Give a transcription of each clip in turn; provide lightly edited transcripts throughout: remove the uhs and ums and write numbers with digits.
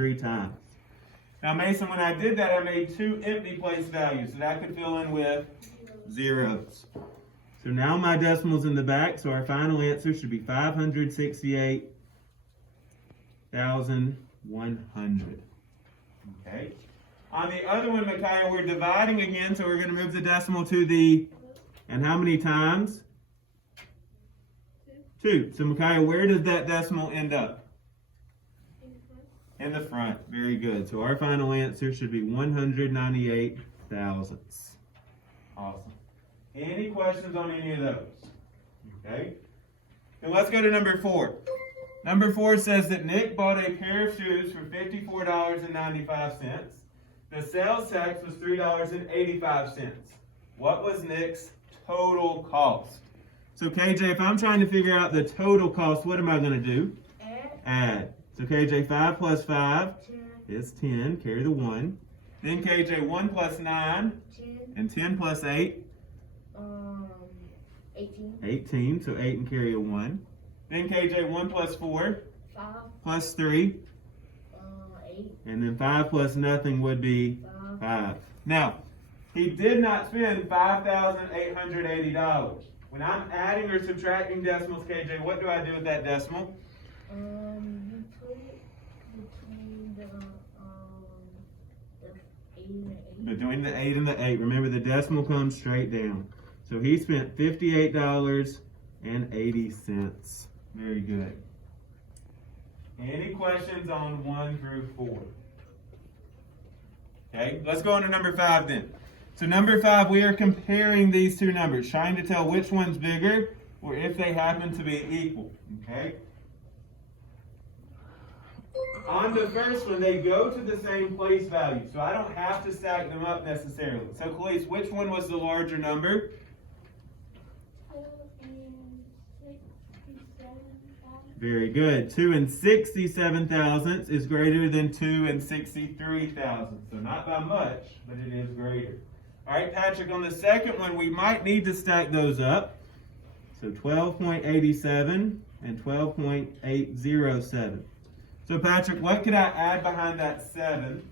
3 times. Now Mason, when I did that, I made 2 empty place values that I could fill in with zeros. So now my decimal's in the back, so our final answer should be 568,100. Okay. On the other one, Micaiah, we're dividing again, so we're going to move the decimal to the, and how many times? 2. So Micaiah, where does that decimal end up? In the front. Very good. So our final answer should be 198 thousandths. Awesome. Any questions on any of those? Okay. Then let's go to number 4. Number 4 says that Nick bought a pair of shoes for $54.95. The sales tax was $3.85. What was Nick's total cost? So KJ, if I'm trying to figure out the total cost, what am I going to do? Add. So KJ, 5 plus 5 is 10. Carry the 1. Then KJ, 1 plus 9. 10. And 10 plus 8? 18. 18. So 8 and carry a 1. Then KJ, 1 plus 4? 5. Plus 3? 8. And then 5 plus nothing would be 5. Now, he did not spend $5,880. When I'm adding or subtracting decimals, KJ, what do I do with that decimal? You put it between the 8 and the 8. Between the 8 and the 8. Remember, the decimal comes straight down. So he spent $58.80. Very good. Any questions on 1 through 4? Okay, let's go on to number 5 then. So number 5, we are comparing these two numbers, trying to tell which one's bigger or if they happen to be equal. Okay? On the first one, they go to the same place value, so I don't have to stack them up necessarily. So Khalees, which one was the larger number? 2 and 67,000. Very good. 2 and 67 thousandths is greater than 2 and 63 thousandths. So not by much, but it is greater. All right, Patrick, on the second one, we might need to stack those up. So 12.87 and 12.807. So Patrick, what could I add behind that 7?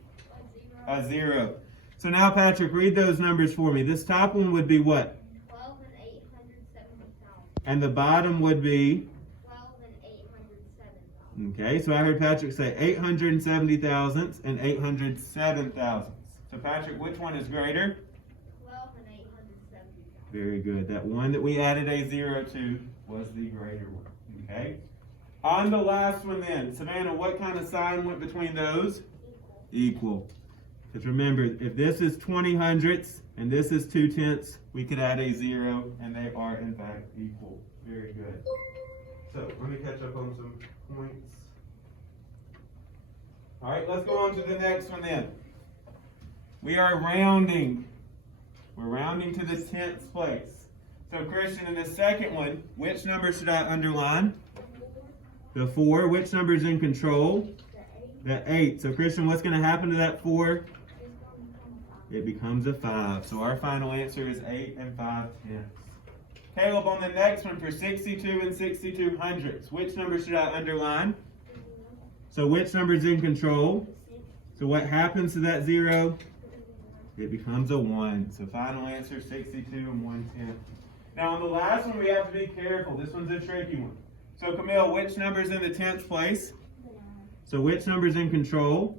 A 0. So now, Patrick, read those numbers for me. This top one would be what? 12 and 870,000. And the bottom would be? 12 and 807,000. Okay, so I heard Patrick say 870 thousandths and 807 thousandths. So Patrick, which one is greater? 12 and 870,000. Very good. That one that we added a 0 to was the greater one. Okay? On the last one then, Savannah, what kind of sign went between those? Equal. Because remember, if this is 20 hundredths and this is 2 tenths, we could add a 0 and they are in fact equal. Very good. So let me catch up on some points. All right, let's go on to the next one then. We are rounding. We're rounding to the 10th place. So Christian, in the second one, which number should I underline? The 4. Which number is in control? The 8. So Christian, what's going to happen to that 4? It becomes a 5. So our final answer is 8 and 5 tenths. Caleb, on the next one for 62 and 62 hundredths, which number should I underline? So which number is in control? So what happens to that 0? It becomes a 1. So final answer, 62 and 1/10. Now on the last one, we have to be careful. This one's a tricky one. So Camille, which number is in the 10th place? So which number is in control?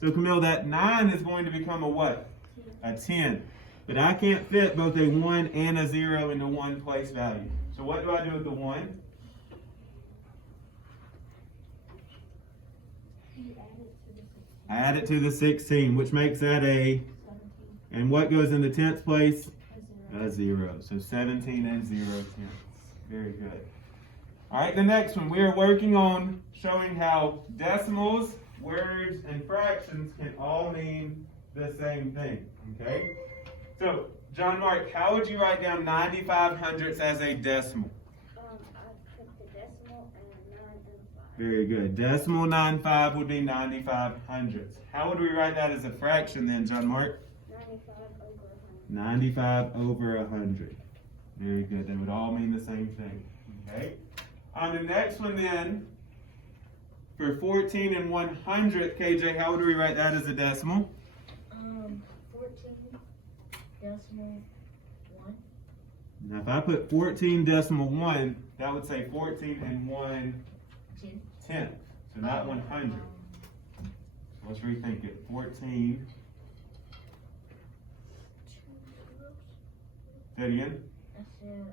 So Camille, that 9 is going to become a what? A 10. But I can't fit both a 1 and a 0 into one place value. So what do I do with the 1? I add it to the 16, which makes that a, and what goes in the 10th place? A 0. So 17 and 0 tenths. Very good. All right, the next one. We are working on showing how decimals, words, and fractions can all mean the same thing, okay? So, John Mark, how would you write down 95 hundredths as a decimal? I put the decimal and 9 and 5. Very good. Decimal 95 would be 95 hundredths. How would we write that as a fraction then, John Mark? 95 over 100. 95 over 100. Very good. They would all mean the same thing, okay? On the next one then, For 14 and 100th, KJ, how would we write that as a decimal? 14.1. Now, if I put 14.1, that would say 14 and 1/10. So not 100. Let's rethink it. 14. Say it again. I said,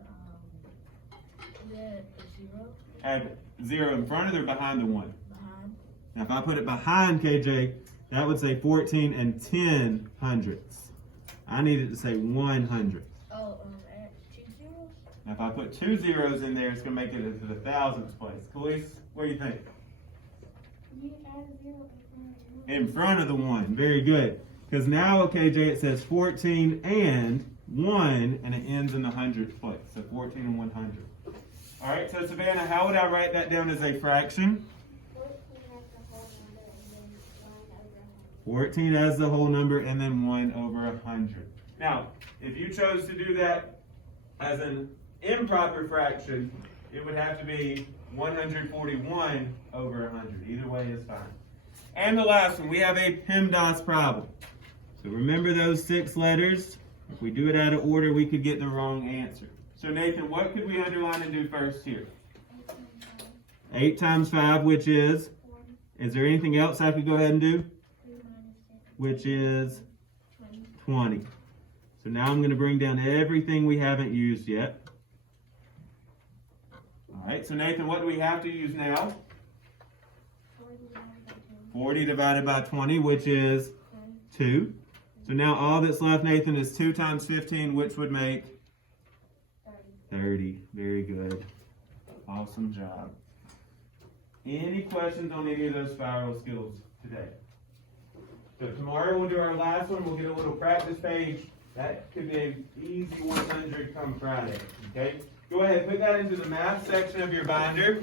that zero Add 0 in front of or behind the 1? behind. Now, if I put it behind, KJ, that would say 14 and 10 hundredths. I need it to say 100. Oh, add 2 zeros? Now, if I put 2 zeros in there, it's going to make it into the thousandths place. Khalees, what do you think? You add a zero In front of the 1. Very good. Because now, KJ, it says 14 and 1, and it ends in the hundredth place. So 14 and 100. All right, so Savannah, how would I write that down as a fraction? 14 as the whole number and then 1 over 100. Now, if you chose to do that as an improper fraction, it would have to be 141 over 100. Either way is fine. And the last one, we have a PEMDAS problem. So remember those 6 letters? If we do it out of order, we could get the wrong answer. So Nathan, what could we underline and do first here? 8 times 5, which is there anything else I could go ahead and do? Which is 20. So now I'm going to bring down everything we haven't used yet. All right, so Nathan, what do we have to use now? 40 divided by 20, which is 2. So now all that's left, Nathan, is 2 times 15, which would make 30. Very good. Awesome job. Any questions on any of those spiral skills today? So tomorrow we'll do our last one. We'll get a little practice page. That could be an easy 100 come Friday. Okay? Go ahead, put that into the math section of your binder.